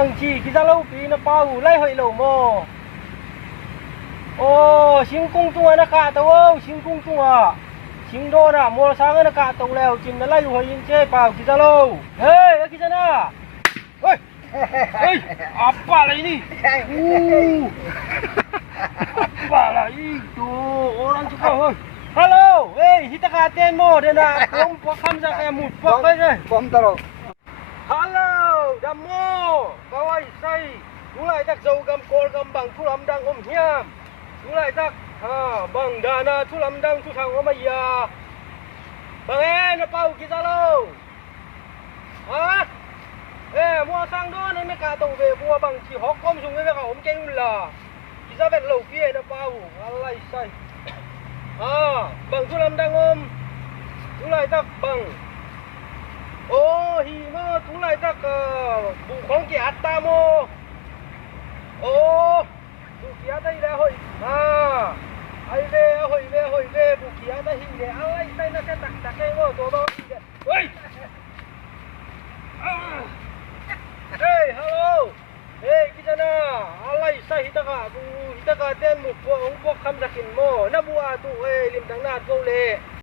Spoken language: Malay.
Ang chi kita lâu pi na pau lai hoi lo mo. Ô xin cung tua na cả tàu ô xin cung tua. Xin đô na mua sáng na cả tàu leo chim na lai hoi in che pau kita lâu. Hei kita na. Hei. Hei apa lah ini? Apa lah itu orang juga hoi. Halo, kita katen mo dan aku pakam sa kaya mutpak kaya. Pom taro. Halo, damo, kawai say. Mulai tak jauh gam kol gam bang tulam dang hiam. Mulai tak bang dana tulam dang susang ya. Bang napau kita lo. Mua sang đó nên cả tàu về mua bằng chỉ hóc com dùng cái cả ống keng là. Kita vet lâu kia napau, alai say. Bang tulam dang mulai tak bang. Hi mo tulay tak bukong ki atta mo. Buki ata ila hoy. Ai ve buki ata hile. Alay say na tak takay mo todo. Hoy. Hey, hello. Hey, kita na. Alay say hitaka ten mo po ang pok kam sakin mo. Nabuha tu limtang na go le.